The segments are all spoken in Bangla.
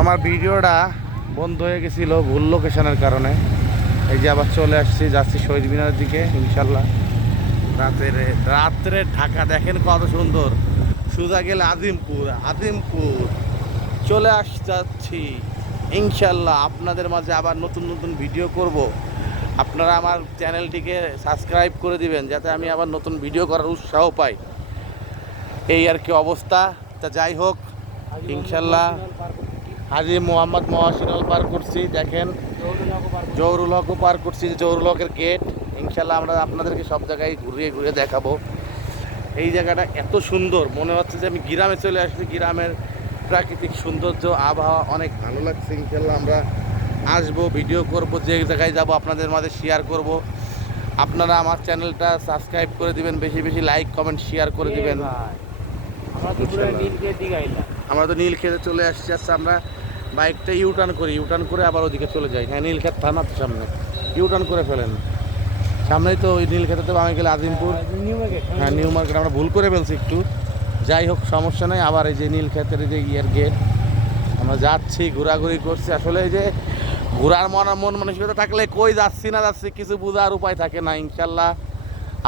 আমার ভিডিওটা বন্ধ হয়ে গেছিল ভুল লোকেশনের কারণে। এই যে আবার চলে আসছি, যাচ্ছি শহীদ মিনারের দিকে ইনশাল্লাহ। রাত্রে ঢাকা দেখেন কত সুন্দর। সোজা গেলে আজিমপুর চলে যাচ্ছি ইনশাল্লাহ। আপনাদের মাঝে আবার নতুন নতুন ভিডিও করব। আপনারা আমার চ্যানেলটিকে সাবস্ক্রাইব করে দিবেন যাতে আমি আবার নতুন ভিডিও করার উৎসাহ পাই। এই আর কি অবস্থা। তা যাই হোক ইনশাল্লাহ হাজী মোহাম্মদ মহাসিনল পার করছি, দেখেন জহুরুল হকও পার করছি, জহুরুল হকের গেট। ইনশাল্লাহ আমরা আপনাদেরকে সব জায়গায় ঘুরিয়ে ঘুরিয়ে দেখাবো। এই জায়গাটা এত সুন্দর, মনে হচ্ছে যে আমি গ্রামে চলে আসছি। গ্রামের প্রাকৃতিক সৌন্দর্য, আবহাওয়া অনেক ভালো লাগছে। ইনশাল্লাহ আমরা আসবো, ভিডিও করব, যে জায়গায় যাব আপনাদের মাঝে শেয়ার করব। আপনারা আমার চ্যানেলটা সাবস্ক্রাইব করে দিবেন, বেশি বেশি লাইক কমেন্ট শেয়ার করে দিবেন। আমরা তো নীলক্ষেতে চলে আসছি। আচ্ছা আমরা বাইকটা ইউটার্ন করে আবার ওদিকে চলে যাই। হ্যাঁ, নীলক্ষেত থানার সামনে ইউটার্ন করে ফেলেন। সামনেই তো ওই নীলক্ষেতে তো আমি গেলে আজিমপুর। হ্যাঁ, নিউ মার্কেট আমরা ভুল করে ফেলছি একটু। যাই হোক সমস্যা নেই। আবার এই যে নীলক্ষেতের যে ইয়ার গেট আমরা যাচ্ছি, ঘোরাঘুরি করছি। আসলে এই যে ঘোরার মন মানসিকতা থাকলে কই যাচ্ছি না যাচ্ছি কিছু বোঝার উপায় থাকে না। ইনশাল্লাহ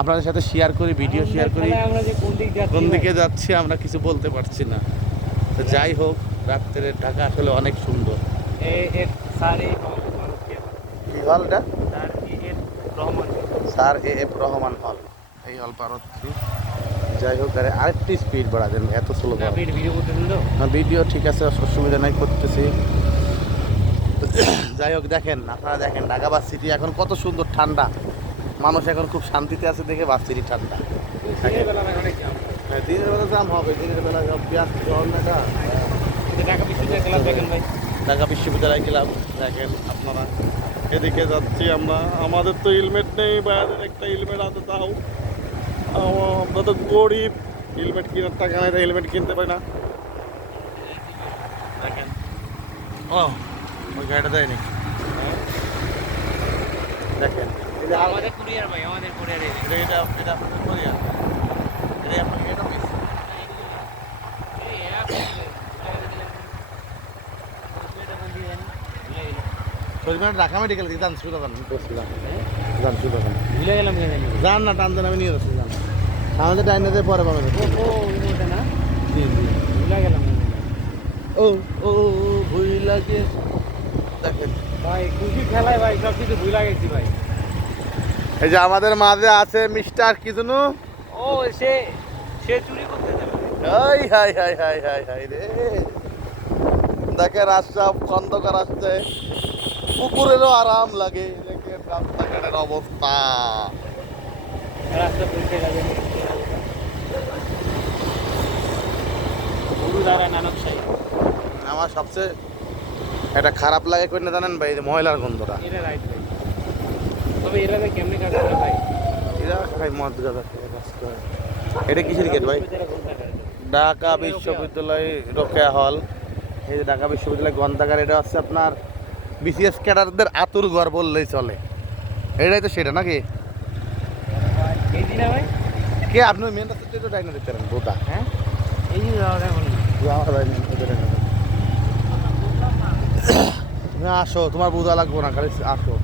আপনাদের সাথে শেয়ার করি, ভিডিও শেয়ার করি। কোন দিকে যাচ্ছি আমরা কিছু বলতে পারছি না। তো যাই হোক রাত্রের ঢাকা আসলে অনেক সুন্দর। কি হলটা? স্যার এফ রহমান হল। এই হল পার হচ্ছি। যাই হোক আরেকটি স্পিড বাড়া দেন, এত স্লো ভিডিও ঠিক আছে, অসুবিধা নাই, করতেছি। যাই হোক দেখেন, আপনারা দেখেন ঢাকা বাস সিটি এখন কত সুন্দর, ঠান্ডা। মানুষ এখন খুব শান্তিতে আছে দেখে বাস সিটি ঠান্ডা। হ্যাঁ, দিনের বেলা জাম হবে, দিনের বেলা ঢাকা বিশ্ববিদ্যালয় গেলাম। দেখেন আপনারা এদিকে যাচ্ছি আমরা। আমাদের তো হেলমেট নেই, বাইরের একটা হেলমেট আছে, তাও আমরা তো গরিব, হেলমেট কেনার টাকা নেই, হেলমেট কিনতে পারি না। দেখেন ও ওই গাড়িটা দেয়নি। দেখেন আমাদের কুরিয়ার ভাই, আমাদের কুরিয়ার এটা আপনাদের কুরিয়ার, এটাই আপনার গেট অফিস। ঢাকা মেডিকেল থেকে যান, শুধু দোকান যান, শুধু দোকান ভুলে গেলাম। যান না, টান দেন, আমি নিয়ে যাচ্ছি। যান আমাদের ডাইনারে পরে পাবেন। না জি জি ভুলে গেলাম। ও ও ভুল লাগে। দেখেন ভাই খুশি খেলায় ভাই সব কিছু ভুলে গেছি ভাই। এই যে আমাদের মাঝে আছে মিস্টার কি যেন, ও সে চুরি করতে যাবে। High high high high high high রে। দেখে রাস্তা খন্দকার আসছে, কুকুরেরও আরাম লাগে। দেখেন রাস্তাঘাটের অবস্থা। রাস্তা পরিষ্কার আছে। আমার সবচেয়ে এটা খারাপ লাগে কই না জানেন ভাই, ময়লার গন্ধটা। এটা রাইট ভাই। তবে এরা কেমনে কাজ করে ভাই? এরা খাই মদ গাঁজা খেয়ে কাজ করে। এটা কিসের গেট ভাই? ঢাকা বিশ্ববিদ্যালয় রোকেয়া হল। এই যে ঢাকা বিশ্ববিদ্যালয় গ্রন্থাগার, এটা হচ্ছে আপনার বিসিএস ক্যাডারদের আতুর ঘর বললেই চলে। এটাই তো সেটা নাকি? কে আপনার মেন রাস্তা তো ডাইনা দিতে পারেন বোতা। হ্যাঁ এই আসো, তোমার বোঝা লাগবো না, খালি আসো।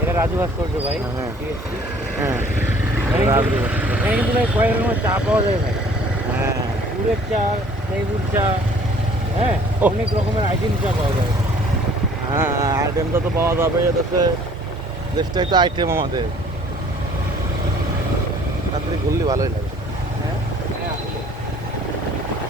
এটা রাজু ভাস্কর্য ভাই। হ্যাঁ কিন্তু ভাই কয়েক রকমের চা পাওয়া যায় ভাই। হ্যাঁ, গুড়ের চা, লেবুর চা, হ্যাঁ অনেক রকমের আইটেম চা পাওয়া যায়। হ্যাঁ আইটেমটা তো পাওয়া যাবে। এদেশে দেশটাই তো আইটেম আমাদের। তাড়াতাড়ি ঘুরলে ভালোই লাগে। হ্যাঁ